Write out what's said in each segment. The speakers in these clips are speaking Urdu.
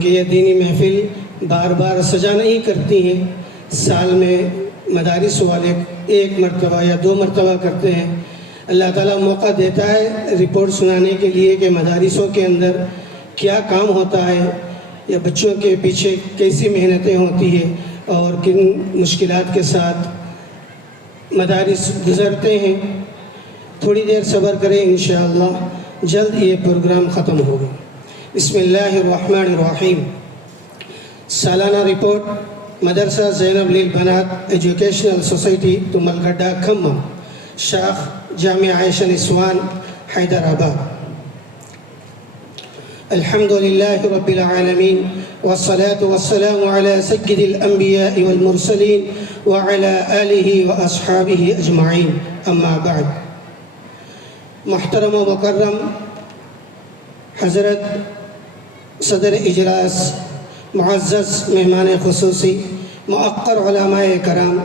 کہ یہ دینی محفل بار بار سجا نہیں کرتی ہیں، سال میں مدارس والے ایک مرتبہ یا 2 مرتبہ کرتے ہیں۔ اللہ تعالیٰ موقع دیتا ہے رپورٹ سنانے کے لیے کہ مدارسوں کے اندر کیا کام ہوتا ہے یا بچوں کے پیچھے کیسی محنتیں ہوتی ہیں اور کن مشکلات کے ساتھ مدارس گزرتے ہیں۔ تھوڑی دیر صبر کریں، انشاءاللہ جلد یہ پروگرام ختم ہوگا۔ بسم اللہ الرحمن الرحیم۔ سالانہ رپورٹ مدرسہ زینب للبنات ایجوکیشنل سوسائٹی تملگڈہ کھمم، شاخ جامعہ عائشہ نسوان حیدرآباد۔ الحمد للہ رب العالمین والصلاة والسلام علی سید الانبیاء والمرسلین وعلی آلہ واصحابہ اجمعین، اما بعد۔ محترم و مکرم حضرت صدر اجلاس، معزز مہمان خصوصی، مؤقر علماء کرام،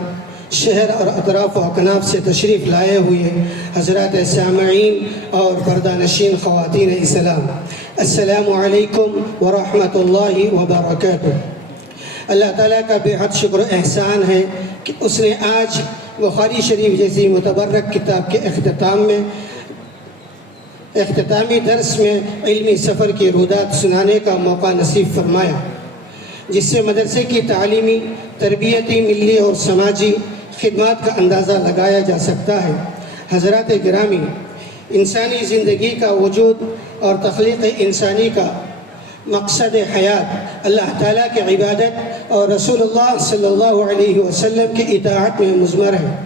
شہر اور اطراف و اکناف سے تشریف لائے ہوئے حضرات سامعین اور پردہ نشین خواتین اسلام، السلام علیکم ورحمۃ اللہ وبرکاتہ۔ اللہ تعالیٰ کا بے حد شکر و احسان ہے کہ اس نے آج بخاری شریف جیسی متبرک کتاب کے اختتامی درس میں علمی سفر کی رودات سنانے کا موقع نصیب فرمایا، جس سے مدرسے کی تعلیمی، تربیتی، ملی اور سماجی خدمات کا اندازہ لگایا جا سکتا ہے۔ حضرات گرامی، انسانی زندگی کا وجود اور تخلیق انسانی کا مقصد حیات اللہ تعالیٰ کی عبادت اور رسول اللہ صلی اللہ علیہ وسلم کی اطاعت میں مضمر ہے،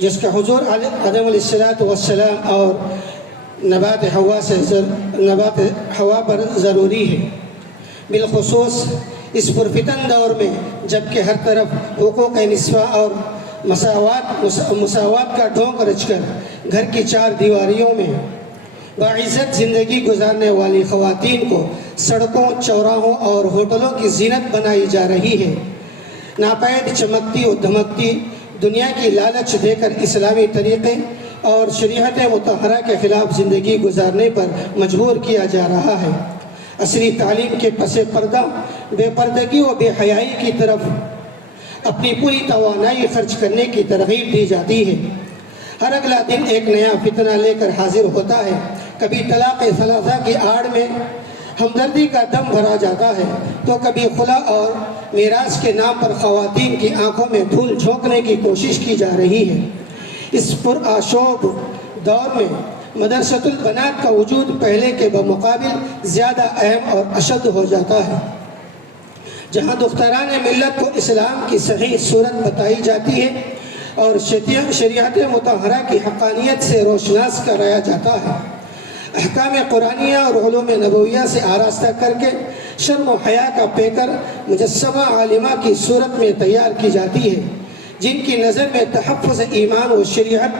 جس کا حضور آدم علیہ السلام اور نبات ہوا پر ضروری ہے، بالخصوص اس پرفتن دور میں جبکہ ہر طرف حقوق نسواں اور مساوات کا ڈھونگ رچ کر گھر کی 4 دیواریوں میں باعزت زندگی گزارنے والی خواتین کو سڑکوں، چوراہوں اور ہوٹلوں کی زینت بنائی جا رہی ہے۔ ناپید چمکتی و دھمکتی دنیا کی لالچ دے کر اسلامی طریقے اور شریعت مطہرہ کے خلاف زندگی گزارنے پر مجبور کیا جا رہا ہے۔ عصری تعلیم کے پس پردہ بے پردگی و بے حیائی کی طرف اپنی پوری توانائی خرچ کرنے کی ترغیب دی جاتی ہے۔ ہر اگلا دن ایک نیا فتنہ لے کر حاضر ہوتا ہے۔ کبھی طلاق ثلاثہ کی آڑ میں ہمدردی کا دم بھرا جاتا ہے، تو کبھی خلا اور میراث کے نام پر خواتین کی آنکھوں میں دھول جھونکنے کی کوشش کی جا رہی ہے۔ اس پرآشوب دور میں مدرسۃ البنات کا وجود پہلے کے بمقابل زیادہ اہم اور اشد ہو جاتا ہے، جہاں دختران ملت کو اسلام کی صحیح صورت بتائی جاتی ہے اور شریعت مطہرہ کی حقانیت سے روشناس کرایا جاتا ہے۔ احکام قرآنیہ اور علوم نبویہ سے آراستہ کر کے شرم و حیا کا پیکر مجسمہ عالمہ کی صورت میں تیار کی جاتی ہے، جن کی نظر میں تحفظ ایمان و شریعت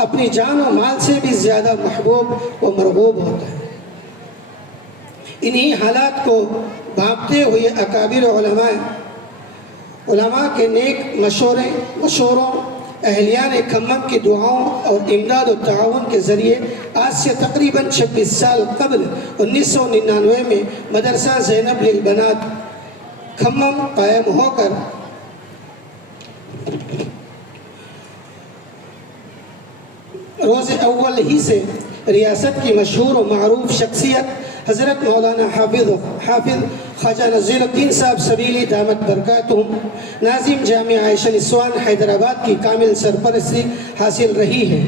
اپنی جان و مال سے بھی زیادہ محبوب و مرغوب ہوتا ہے۔ انہی حالات کو بھانپتے ہوئے اکابر علماء کے نیک مشوروں، اہلیان کھمم کی دعاؤں اور امداد و تعاون کے ذریعے آج سے تقریباً 26 سال قبل 1999 میں مدرسہ زینب للبنات کھمم قائم ہو کر روز اول ہی سے ریاست کی مشہور و معروف شخصیت حضرت مولانا حافظ خواجہ نذیر الدین صاحب سبیلی دامت برکاتہم، ناظم جامعہ عائشہ نسوان حیدرآباد کی کامل سرپرستی حاصل رہی ہے،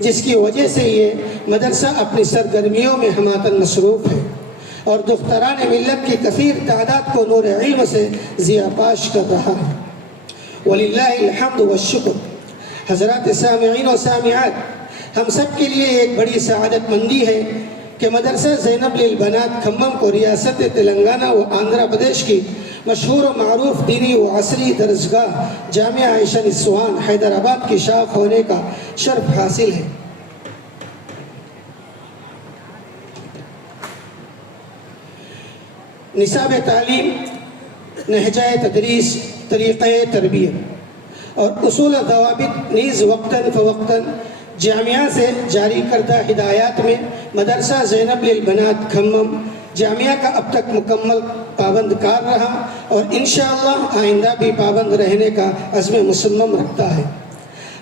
جس کی وجہ سے یہ مدرسہ اپنی سرگرمیوں میں ہماتن مصروف ہے اور دختران ملت کی کثیر تعداد کو نور علم سے ضیاء پاش کر رہا ہے۔ وللہ الحمد والشکر۔ حضرات سامعین و سامعات، ہم سب کے لیے ایک بڑی سعادت مندی ہے کہ مدرسہ زینب للبنات کھمم کو ریاست تلنگانہ و آندھرا پردیش کی مشہور و معروف دینی و عصری درسگاہ جامعہ عائشہ نسوان حیدرآباد کی شاخ ہونے کا شرف حاصل ہے۔ نصاب تعلیم، نہجہ تدریس، طریقہ تربیت اور اصول و ضوابط نیز وقتاً فوقتاً جامعہ سے جاری کردہ ہدایات میں مدرسہ زینب للبنات کھمم جامعہ کا اب تک مکمل پابند کار رہا اور انشاءاللہ آئندہ بھی پابند رہنے کا عزم مصمم رکھتا ہے۔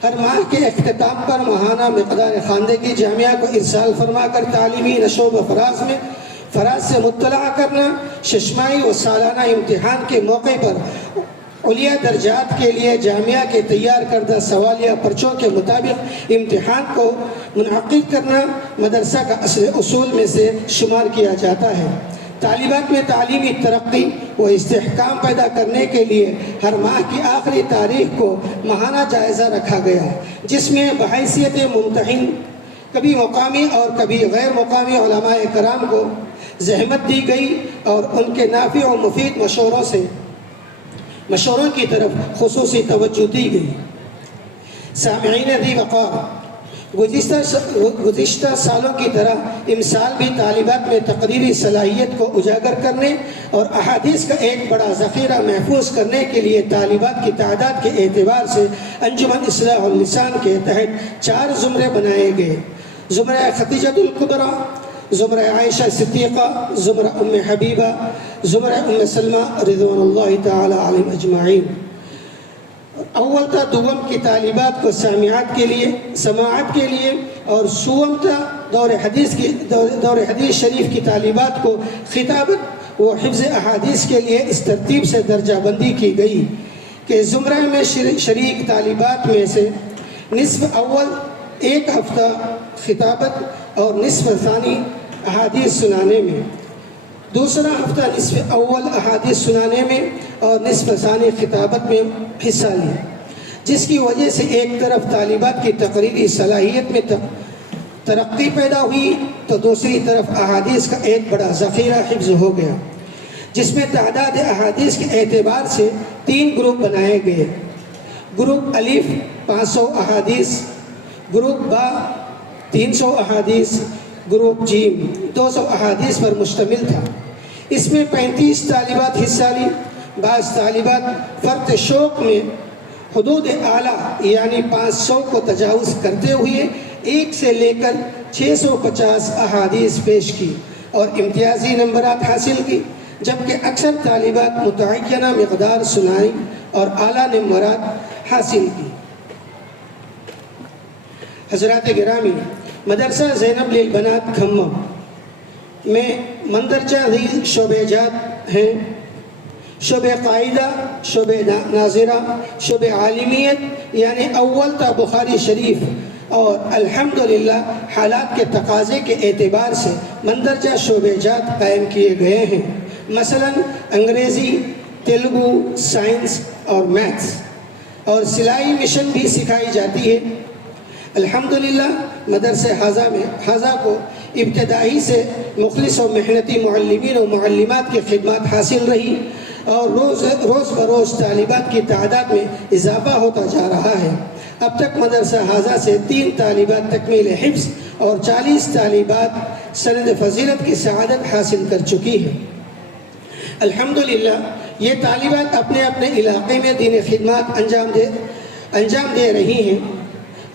ہر ماہ کے اختتام پر ماہانہ مقدار خواندگی جامعہ کو ارسال فرما کر تعلیمی نشو و فراز سے مطلع کرنا، ششمائی و سالانہ امتحان کے موقع پر علیہ درجات کے لیے جامعہ کے تیار کردہ سوالیہ پرچوں کے مطابق امتحان کو منعقد کرنا مدرسہ کا اصول میں سے شمار کیا جاتا ہے۔ طالبات میں تعلیمی ترقی و استحکام پیدا کرنے کے لیے ہر ماہ کی آخری تاریخ کو ماہانہ جائزہ رکھا گیا، جس میں بحیثیت ممتحن کبھی مقامی اور کبھی غیر مقامی علماء کرام کو زحمت دی گئی اور ان کے نافع و مفید مشوروں کی طرف خصوصی توجہ دی گئی۔ سامعین ذی وقار، گزشتہ سالوں کی طرح امسال بھی طالبات میں تقریری صلاحیت کو اجاگر کرنے اور احادیث کا ایک بڑا ذخیرہ محفوظ کرنے کے لیے طالبات کی تعداد کے اعتبار سے انجمن اصلاح اللسان کے تحت 4 زمرے بنائے گئے: زمرہ خدیجۃ الکبریٰ، زمرہ عائشہ صدیقہ، زمرہ ام حبیبہ، زمرہ ام سلمہ رضوان اللہ تعالی علیہم اجمعین۔ اول تا دوم کی طالبات کو سماعت کے لیے اور سوم تا دور حدیث شریف کی طالبات کو خطابت و حفظ احادیث کے لیے اس ترتیب سے درجہ بندی کی گئی کہ زمرہ میں شریک طالبات میں سے نصف اول 1 ہفتہ خطابت اور نصف ثانی احادیث سنانے میں، دوسرا ہفتہ نصف اول احادیث سنانے میں اور نصف ثانی خطابت میں حصہ لیا، جس کی وجہ سے ایک طرف طالبات کی تقریری صلاحیت میں ترقی پیدا ہوئی تو دوسری طرف احادیث کا ایک بڑا ذخیرہ حفظ ہو گیا، جس میں تعداد احادیث کے اعتبار سے 3 گروپ بنائے گئے۔ گروپ الف 500 احادیث، گروپ با 300 احادیث، گروپ جیم 200 احادیث پر مشتمل تھا۔ اس میں 35 طالبات حصہ لی۔ بعض طالبات فرط شوق میں حدود اعلیٰ یعنی 500 کو تجاوز کرتے ہوئے 1 سے لے کر 650 احادیث پیش کی اور امتیازی نمبرات حاصل کی، جبکہ اکثر طالبات متعینہ مقدار سنائی اور اعلیٰ نمبرات حاصل کی۔ حضرات گرامی، مدرسہ زینب للبنات کھمم میں مندرجہ ذیل شعبہ جات ہیں: شعبہ قاعدہ، شعبہ ناظرہ، شعبہ عالمیت یعنی اول تا بخاری شریف، اور الحمدللہ حالات کے تقاضے کے اعتبار سے مندرجہ شعبہ جات قائم کیے گئے ہیں، مثلا انگریزی، تیلگو، سائنس اور میتھس، اور سلائی مشن بھی سکھائی جاتی ہے۔ الحمدللہ مدرسہ حاضہ کو ابتدائی سے مخلص و محنتی معلمین و معلمات کی خدمات حاصل رہی اور روز بروز طالبات کی تعداد میں اضافہ ہوتا جا رہا ہے۔ اب تک مدرسہ حاضہ سے 3 طالبات تکمیل حفظ اور 40 طالبات سند فضیلت کی سعادت حاصل کر چکی ہیں۔ الحمدللہ یہ طالبات اپنے اپنے علاقے میں دینی خدمات انجام دے رہی ہیں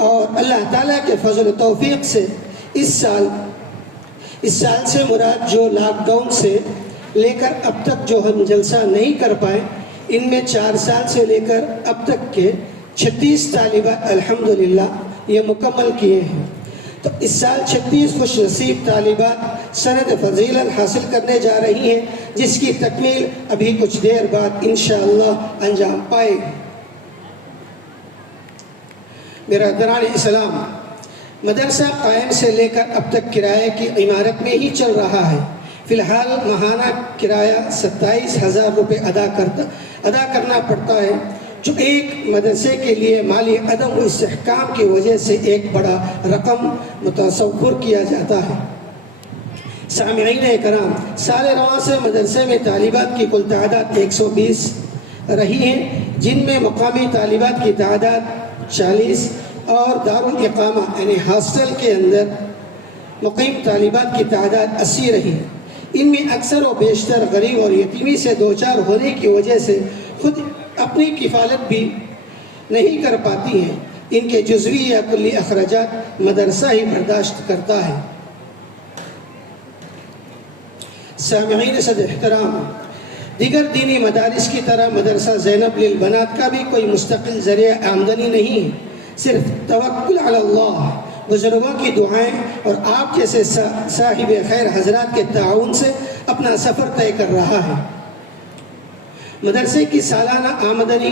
اور اللہ تعالیٰ کے فضل و توفیق سے اس سال سے مراد جو لاک ڈاؤن سے لے کر اب تک جو ہم جلسہ نہیں کر پائے، ان میں 4 سال سے لے کر اب تک کے 36 طالبات الحمدللہ یہ مکمل کیے ہیں۔ تو اس سال 36 خوش نصیب طالبات سند فضیلت حاصل کرنے جا رہی ہیں، جس کی تکمیل ابھی کچھ دیر بعد انشاءاللہ انجام پائے گی۔ برادران اسلام، مدرسہ قائم سے لے کر اب تک کرایہ کی عمارت میں ہی چل رہا ہے۔ فی الحال ماہانہ کرایہ 27,000 روپے ادا کرنا پڑتا ہے، جو ایک مدرسے کے لیے مالی عدم و استحکام کی وجہ سے ایک بڑا رقم متصور کیا جاتا ہے۔ سامعین کرام، سال رواں سے مدرسے میں طالبات کی کل تعداد 120 رہی ہے، جن میں مقامی طالبات کی تعداد 40 اور دارالاقامہ یعنی ہاسٹل کے اندر مقیم طالبات کی تعداد 80 رہی۔ ان میں اکثر و بیشتر غریب اور یتیمی سے دوچار ہونے کی وجہ سے خود اپنی کفالت بھی نہیں کر پاتی ہیں، ان کے جزوی یا کلی اخراجات مدرسہ ہی برداشت کرتا ہے۔ سامعین صد احترام، دیگر دینی مدارس کی طرح مدرسہ زینب للبنات کا بھی کوئی مستقل ذریعہ آمدنی نہیں ہے، صرف توکل علی اللہ، بزرگوں کی دعائیں اور آپ جیسے صاحب خیر حضرات کے تعاون سے اپنا سفر طے کر رہا ہے۔ مدرسے کی سالانہ آمدنی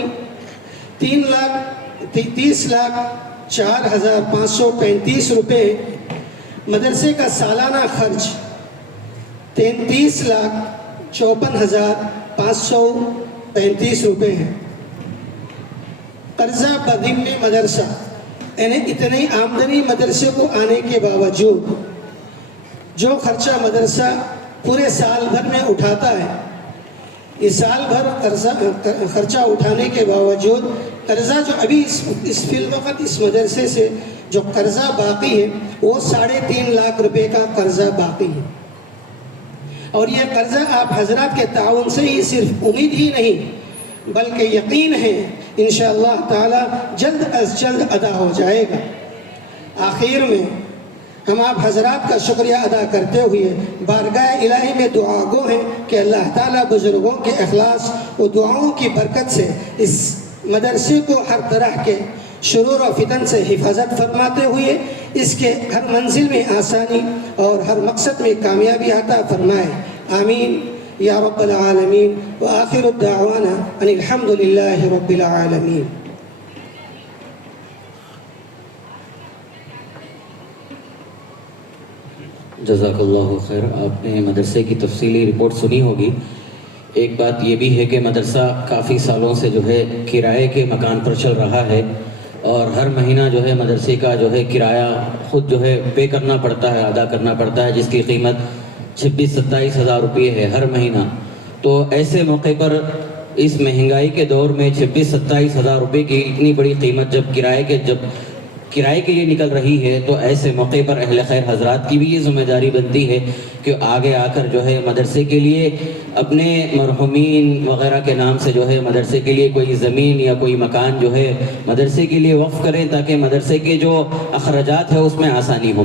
30,04,535 روپے، مدرسے کا سالانہ خرچ 33,54,535 روپے ہے۔ قرضہ بدم مدرسہ، یعنی اتنی آمدنی مدرسے کو آنے کے باوجود جو خرچہ مدرسہ پورے سال بھر میں اٹھاتا ہے، اس سال بھر خرچہ اٹھانے کے باوجود قرضہ جو ابھی اس فی الوقت اس مدرسے سے جو قرضہ باقی ہے وہ 3.5 لاکھ روپے کا قرضہ باقی ہے، اور یہ قرضہ آپ حضرات کے تعاون سے ہی صرف امید ہی نہیں بلکہ یقین ہے انشاءاللہ تعالی جلد از جلد ادا ہو جائے گا۔ آخر میں ہم آپ حضرات کا شکریہ ادا کرتے ہوئے بارگاہ الہی میں دعا گو ہیں کہ اللہ تعالیٰ بزرگوں کے اخلاص و دعاؤں کی برکت سے اس مدرسے کو ہر طرح کے شرور و فتن سے حفاظت فرماتے ہوئے اس کے ہر منزل میں آسانی اور ہر مقصد میں کامیابی عطا فرمائے، آمین یا رب العالمین، وآخر الدعوانا ان الحمدللہ رب العالمین۔ جزاک اللہ خیر۔ آپ نے مدرسے کی تفصیلی رپورٹ سنی ہوگی۔ ایک بات یہ بھی ہے کہ مدرسہ کافی سالوں سے جو ہے کرائے کے مکان پر چل رہا ہے، اور ہر مہینہ جو ہے مدرسے کا جو ہے کرایہ خود جو ہے پے کرنا پڑتا ہے، ادا کرنا پڑتا ہے، جس کی قیمت 26-27 ہزار روپے ہے ہر مہینہ۔ تو ایسے موقع پر اس مہنگائی کے دور میں 26-27 ہزار روپے کی اتنی بڑی قیمت جب کرائے کے لیے نکل رہی ہے، تو ایسے موقع پر اہل خیر حضرات کی بھی یہ ذمہ داری بنتی ہے کہ آگے آ کر جو ہے مدرسے کے لیے اپنے مرحومین وغیرہ کے نام سے جو ہے مدرسے کے لیے کوئی زمین یا کوئی مکان جو ہے مدرسے کے لیے وقف کریں، تاکہ مدرسے کے جو اخراجات ہے اس میں آسانی ہو۔